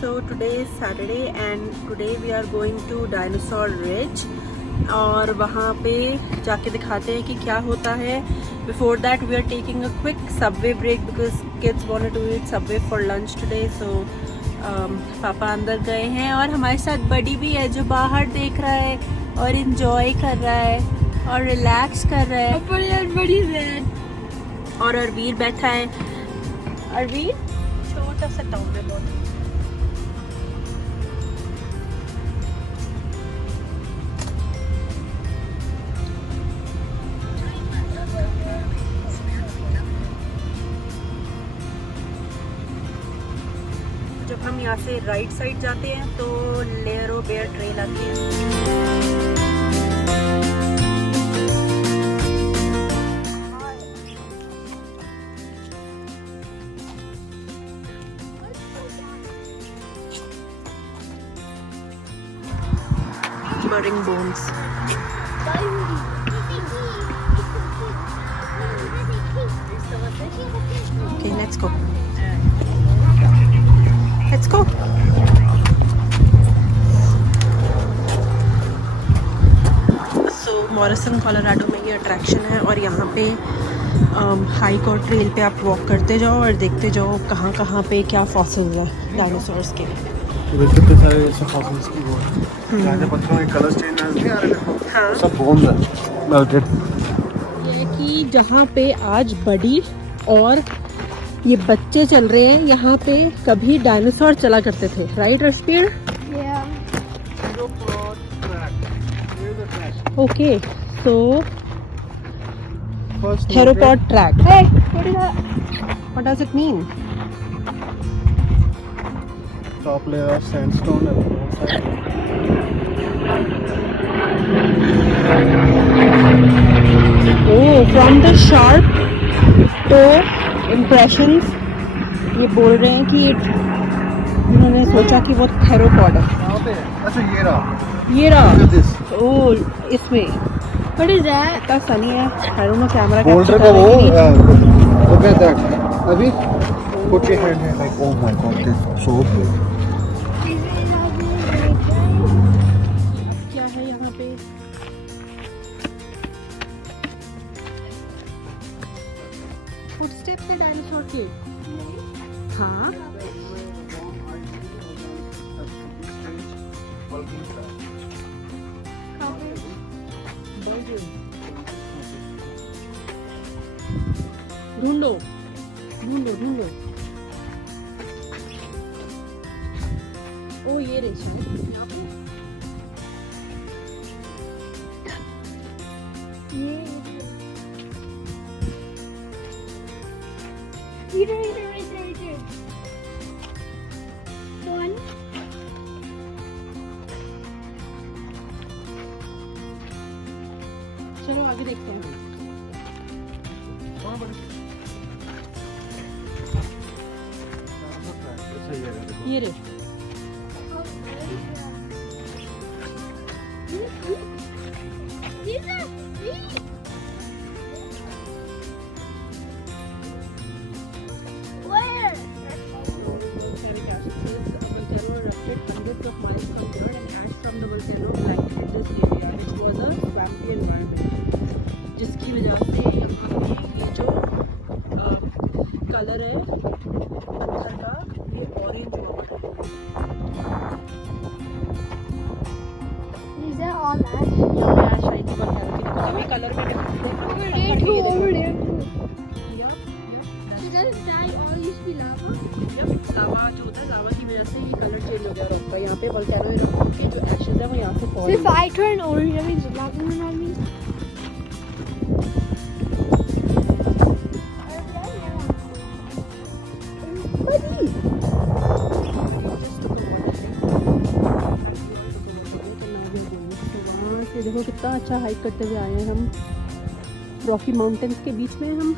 So today is Saturday and today we are going to Dinosaur Ridge और वहाँ पे जाके दिखाते हैं कि क्या होता है. Before that we are taking a quick subway break because kids wanted to eat subway for lunch today. So पापा अंदर गए हैं और हमारे साथ बडी भी है जो बाहर देख रहा है और इंजॉय कर रहा है और रिलैक्स कर रहा है. बड़ी और अरवीर बैठा है. अरवीर छोटा सा टाउन है बहुत. जब हम यहाँ से राइट साइड जाते हैं तो लेरो बेयर ट्रेल आती है. Budding bones. Okay, let's go. Let's go. So Morrison Colorado में ये अट्रैक्शन है और यहाँ पे हाइक और ट्रेल पे आप वॉक करते जाओ और देखते जाओ कहाँ कहाँ पे क्या फॉसिल्स हैं डायनासोर्स के. कितने सारे ऐसे फॉसिल्स की वो है. पत्थरों के कलर्स चेंज नहीं आ रहे देखो. हाँ. सब बोन्स है मेल्टेड. ये कि जहाँ पे आज बडी और ये बच्चे चल रहे हैं यहाँ पे कभी डायनासोर चला करते थे. Right Rashbir? Okay so theropod track. Hey, what is that? What does it mean? Top layer of sandstone and outside. Oh, from the sharp toe impressions, ये बोल रहे हैं कि इन्होंने सोचा कि वो theropod है. कहाँ पे? अच्छा ये रहा. ये रहा. Look at this. Oh, इसमें. What is that? इतना सनी है. I don't know camera Boulder का वो. Look at that. अभी put your hand here like oh my god, this is so big. क्या है यहाँ पे? Footsteps है डायनासोर के. हाँ. ढूंढो ढूंढो ढूंढो. ओ ये रही शायद यहाँ पे. चलो आगे देखते हैं. ये रे. Hundreds of miles from here and ash from the volcano blanketed this area. It was a swampy environment. जिसकी वजह से यहाँ पे ये जो कलर है पत्थर का ये ऑरेंज हुआ. Is that all ash? यहाँ पे ash आई थी volcano की. देखो ये कलर में Over there. Yeah. Is that all used to be lava? लावा जो होता है लावा की वजह से ये कलर चेंज हो गया रॉक का. यहाँ पे वोल्केनो रॉक के जो एशेज है वो यहाँ से So fall. if I turn orange, that means lava on me. देखो कितना अच्छा हाइक करते हुए आए हैं हम. रॉकी माउंटेन्स के बीच में हम.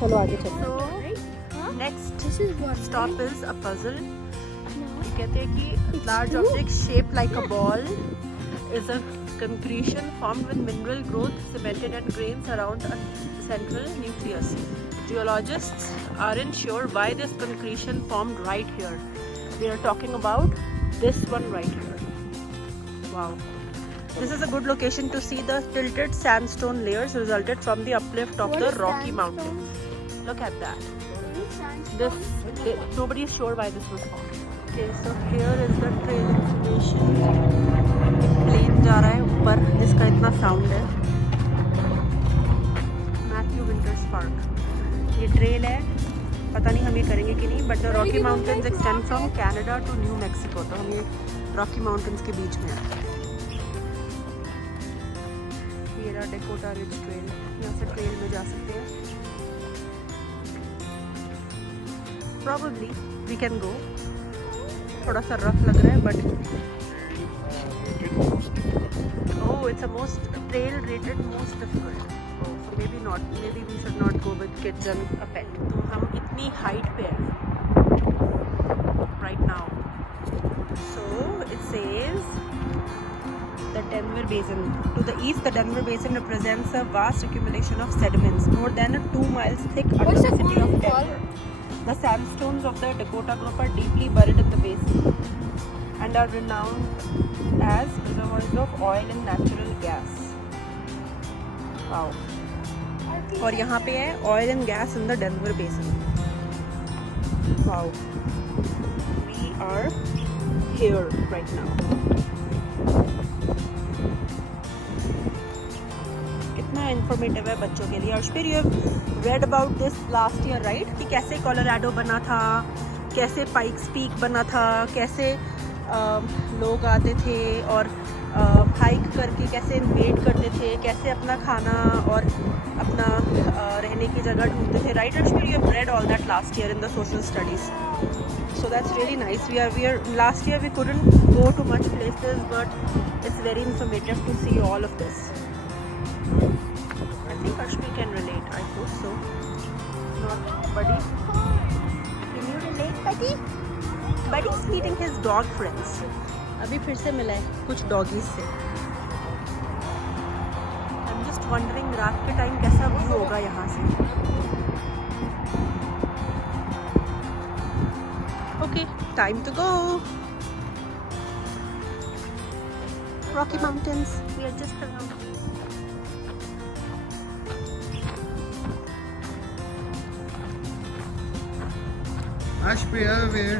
चलो आगे चलो. Next stop is a puzzle. कहते हैं कि large object shape like a ball is a concretion formed with mineral growth cemented and grains around a central nucleus. Geologists aren't sure why this concretion formed right here. They are talking about this one right here. Wow. This is a good location to see the tilted sandstone layers resulted from the uplift of the Rocky Mountains. Look at that. Nobody is sure why this was formed. Okay, so here is the trail information. Plane जा रहा है ऊपर जिसका इतना sound है. Matthew Winters Park. ये trail है. पता नहीं हम ये करेंगे कि नहीं. But the Rocky Mountains extend from Canada to New Mexico. तो हम ये रॉकी माउंटेन्स के बीच में हैं. ये रहा डेकोटा रिज ट्रेल. यहाँ से ट्रेल में जा सकते हैं. Probably we can go. थोड़ा सा रफ लग रहा है but oh, it's a trail rated most difficult. Oh, so maybe we should not go with kids and a pet. तो हम इतनी height पे हैं right now. So it says the Denver Basin. To the east, the Denver Basin represents a vast accumulation of sediments, more than 2 miles thick under the city of Denver. The sandstones of the Dakota Group are deeply buried in the basin and are renowned as reservoirs of oil and natural gas. Wow. और यहाँ पे है oil and gas in the Denver Basin. Wow. We are here right now. कितना informative है बच्चों के लिए. अर्शपीर, you have read about this last year, right? कि कैसे कोलोराडो बना था, कैसे पाइक्स पीक बना था, कैसे लोग आते थे और हाइक करके कैसे इन्वेट करते थे, कैसे अपना खाना और अपना रहने की जगह ढूंढते थे, right? Ashmir, you have read all that last year in the social studies. So that's really nice. We are last year we couldn't go to much places, but it's very informative to see all of this. I think Ashmir can relate. I hope so. Not Buddy. Can you relate, Buddy? Buddy's meeting his dog friends. अभी फिर से मिला है कुछ डॉगीज से. I'm just wondering रात के टाइम कैसा व्यू होगा यहाँ से. Okay, time to go. Rocky Mountains. We are just around. Ashpriya, where?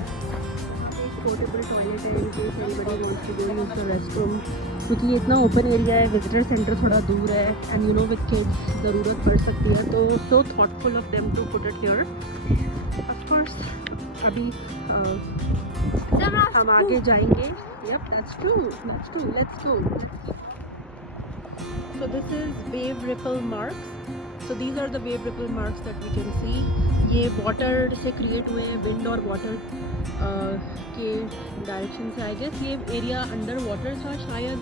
Portable toilet है in case anybody wants to go use the restroom. क्योंकि ये इतना ओपन एरिया है, विजिटर सेंटर थोड़ा दूर है and you know with kids ज़रूरत पड़ सकती है. तो so thoughtful of them to put it here. Of course अभी हम आगे जाएंगे. Yep, that's true. Let's go. So this is wave ripple marks. So these are the wave ripple marks that we can see. ये water से create हुए हैं, wind और water के डायरेक्शन से. आई गेस ये एरिया अंडर वाटर था शायद.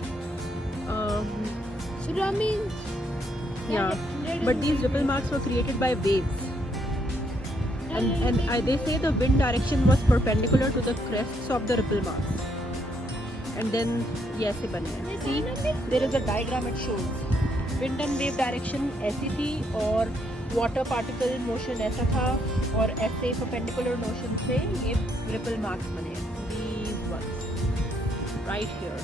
But these ripple marks were created by waves and they say the wind direction was perpendicular to the crests of the ripple marks and then ये ऐसे बने हैं. See, there is a diagram it shows. Wind and wave direction ऐसी थी और water particle motion ऐसा था और ऐसे परपेंडिकुलर मोशन से ये रिपल मार्क्स बने. These ones right here.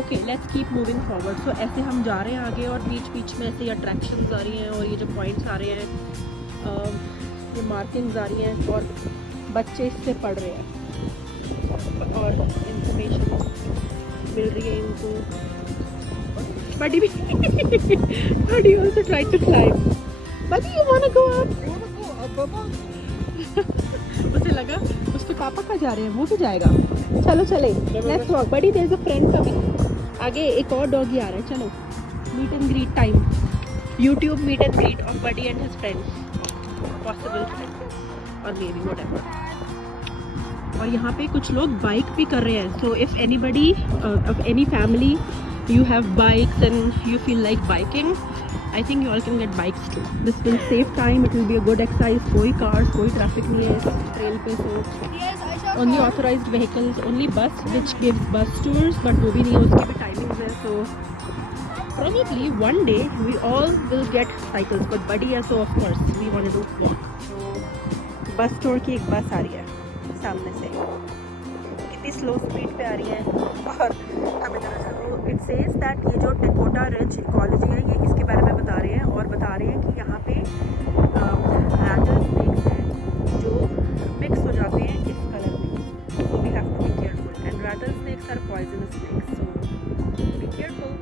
Okay, let's keep moving forward. So ऐसे हम जा रहे हैं आगे और बीच बीच में ऐसे अट्रैक्शंस आ रही हैं और ये जो पॉइंट्स आ रहे हैं, ये मार्किंग्स आ रही हैं और बच्चे इससे पढ़ रहे हैं और इंफॉर्मेशन मिल रही है इनको. Buddy also tried to climb. Buddy, you wanna go up? उसे लगा उसके पापा कहाँ जा रहे हैं, वो भी जाएगा. चलो चले, let's walk. Buddy, there is a friend coming. आगे एक और डॉगी आ रहा है. चलो, meet and greet time. YouTube meet and greet of Buddy and his friends. Possible friend or maybe whatever. और यहाँ पे कुछ लोग बाइक भी कर रहे हैं. So if anybody of any family you have bikes and you feel like biking, I think you all can get bikes too. This will save time. It will be a good exercise. कोई cars, कोई traffic नहीं है trail पे. So only authorized vehicles, only bus which gives bus tours, but वो भी नहीं है, उसकी भी timings है. So Probably one day we all will get cycles, but buddy है so of course we want to do walk. So बस स्टोर की एक बस आ रही है सामने से, कितनी स्लो स्पीड पे आ रही है। और अब इट सेज दैट ये जो डेकोटा रिज इकोलॉजी है ये इसके बारे में बता रहे हैं, और बता रहे हैं कि यहाँ पे रैटल स्नेक्स हैं जो मिक्स हो जाते हैं इस कलर में, so we have to be careful and rattle snakes are poisonous snakes, so be careful.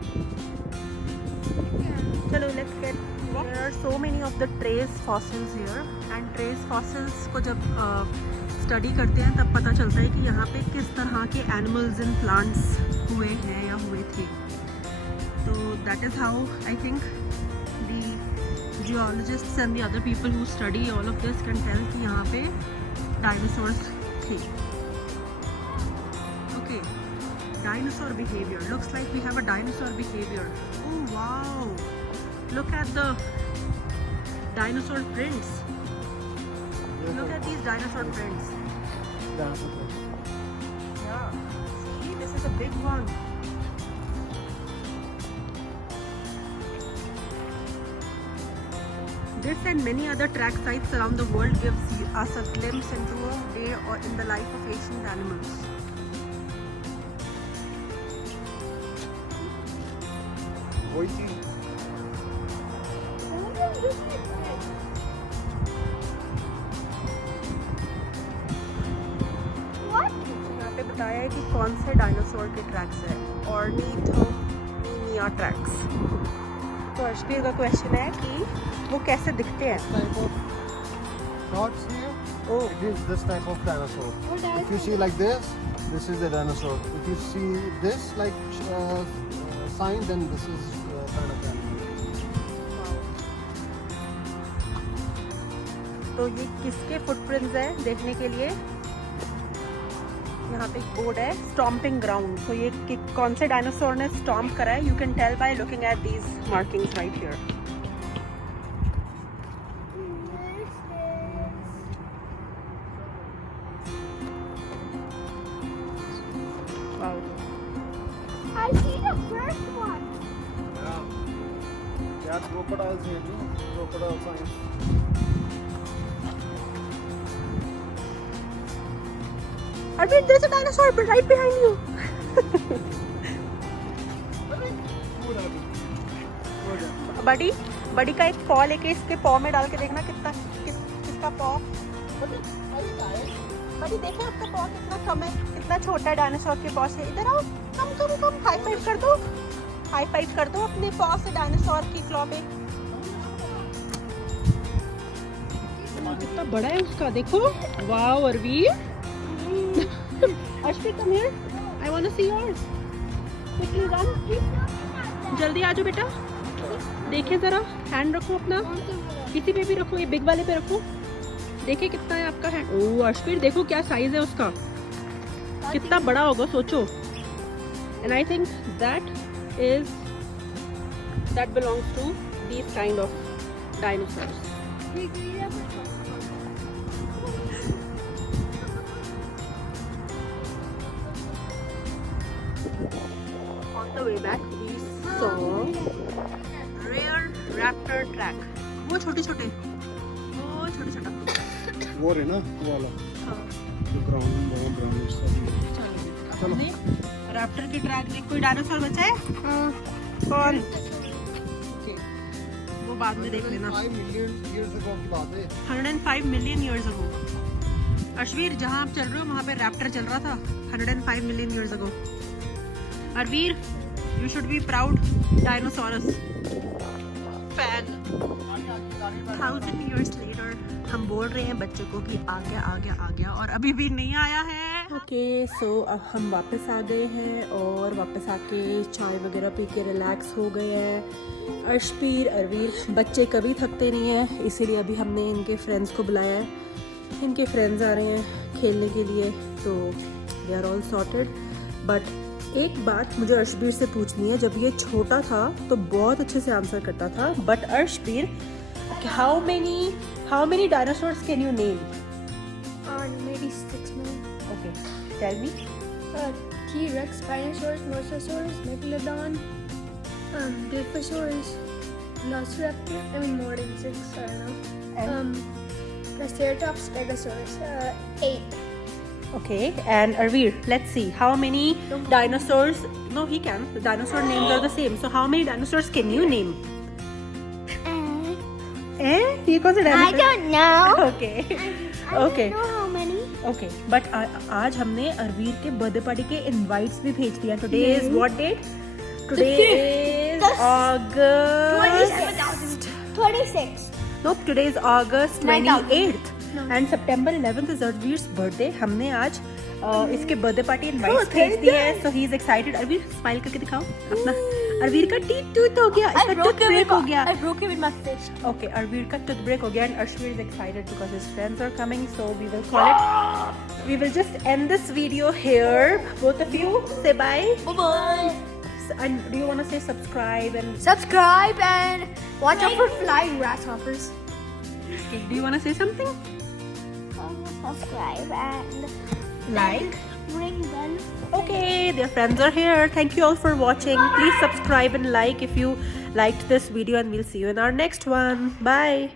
चलो let's get, there are so many of the trace fossils here and trace fossils को जब स्टडी करते हैं तब पता चलता है कि यहाँ पे किस तरह के एनिमल्स एंड प्लांट्स हुए हैं या हुए थे। तो that is how I think the geologists and the other people who study all of this can tell कि यहाँ पे डायनासोर्स थे। Okay, dinosaur behaviour, looks like we have a dinosaur behaviour. Oh wow, look at the dinosaur prints. Look at these dinosaur prints. Yeah, see, this is a big one. This and many other track sites around the world gives us a glimpse into a day or in the life of ancient animals. वही चीज यहाँ पे बताया है कि कौन से डायनासोर के ट्रैक्स है, ऑर्निथोमीनिया ट्रैक्स। तो अर्शबीर का क्वेश्चन है कि वो कैसे दिखते हैं। type of dots here. Oh, It is this type of dinosaur. If you see like this is the dinosaur. If you see this like sign, then this is kind of animal. तो ये किसके फुटप्रिंट्स है देखने के लिए यहाँ पे बोर्ड है स्टॉम्पिंग ग्राउंड। तो ये कौन से डायनासोर ने स्टॉम्प करा है, you can tell by looking at these markings right here. Wow, I see the first one. Yeah. Yeah, crocodiles here too. Crocodile signs. Arvind, there's a dinosaur right behind you. बड़ी बड़ी का एक पॉ लेके इसके पॉ में डाल के देखना कितना किसका पॉ। बड़ी देखे आपका पॉ कितना कम है, कितना छोटा है डायनासोर के पॉ से। इधर आओ, कम कम कम, हाई फाइव कर दो, हाई फाइव कर दो अपने पॉ से डायनासोर की क्लॉ पे। कितना बड़ा है उसका, देखो। Wow Arveer, Ashfi, come here. I want to see yours. Quickly run. जल्दी आ जाओ बेटा। देखिए जरा, हैंड रखो अपना, किसी पे भी रखो, ये बिग वाले पे रखो। देखिए कितना है आपका हैंड। ओह अश्विर, देखो क्या साइज है उसका, कितना बड़ा होगा सोचो। And I think that belongs to these kind of dinosaurs. On the way back we saw rare raptor track. वो छोटे छोटे, वो छोटा छोटा। वो है ना वो वाला जो ब्राउन चलो रैप्टर के ट्रैक में कोई डायनासोर बचा है? कौन? वो बाद में देख लेना। 5 मिलियन years ago की बात है। 105 मिलियन ईयर्स अगो। अश्वीर, जहाँ आप चल रहे हो वहाँ पे रैप्टर चल रहा था 105 million years ago. Arveer, you should be proud Dinosaurus fan. 1000 years later हम बोल रहे हैं बच्चों को कि आ गया आ गया आ गया, और अभी भी नहीं आया है। ओके सो अब हम वापस आ गए हैं और वापस आके चाय वगैरह पी के रिलैक्स हो गए हैं। अर्शपीर, अरवीर, बच्चे कभी थकते नहीं हैं, इसीलिए अभी हमने इनके फ्रेंड्स को बुलाया है। इनके फ्रेंड्स आ रहे हैं खेलने के लिए, तो they are all sorted. But एक बात मुझे अर्शबीर से पूछनी है, जब ये छोटा था तो बहुत अच्छे से आंसर करता था, but Arshbir, how many dinosaurs can you name? Maybe 6 million. Okay, tell me. T-Rex, Spinosaurus, Mosasaurus, Megalodon, Dilophosaurus, Velociraptor. I mean more than 6. I don't know. And? Triceratops, Stegosaurus. 8. Okay, and Arveer, let's see how many dinosaurs. No, he can. The dinosaur names are the same. So, how many dinosaurs can you name? He calls it I dinosaur. don't know. Okay. I Okay. don't know how many. Okay, but आज हमने अरवीर के birthday party के इनवाइट्स भी भेज दिया. Today is what date? Today is August. 26. Nope, today is August 28th. And September 11th is Arveer's birthday. हमने आज इसके बर्थडे पार्टी इनवाइट्स भेज दिए हैं. So he is excited. Arveer smile करके दिखाओ अपना. अरवीर का टीथ टूथ हो गया. इसका टूथ ब्रेक हो गया. I broke it with my fist. Okay, Arveer का tooth break हो गया and Arshveer is excited because his friends are coming. So we will call it. We will just end this video here. Both of you say bye. Bye-bye. And do you want to say subscribe and Subscribe and watch out for flying grasshoppers. do you want to say something? Subscribe and Like. ring bell. Okay, their friends are here. Thank you all for watching. Please subscribe and like if you liked this video and we'll see you in our next one. Bye.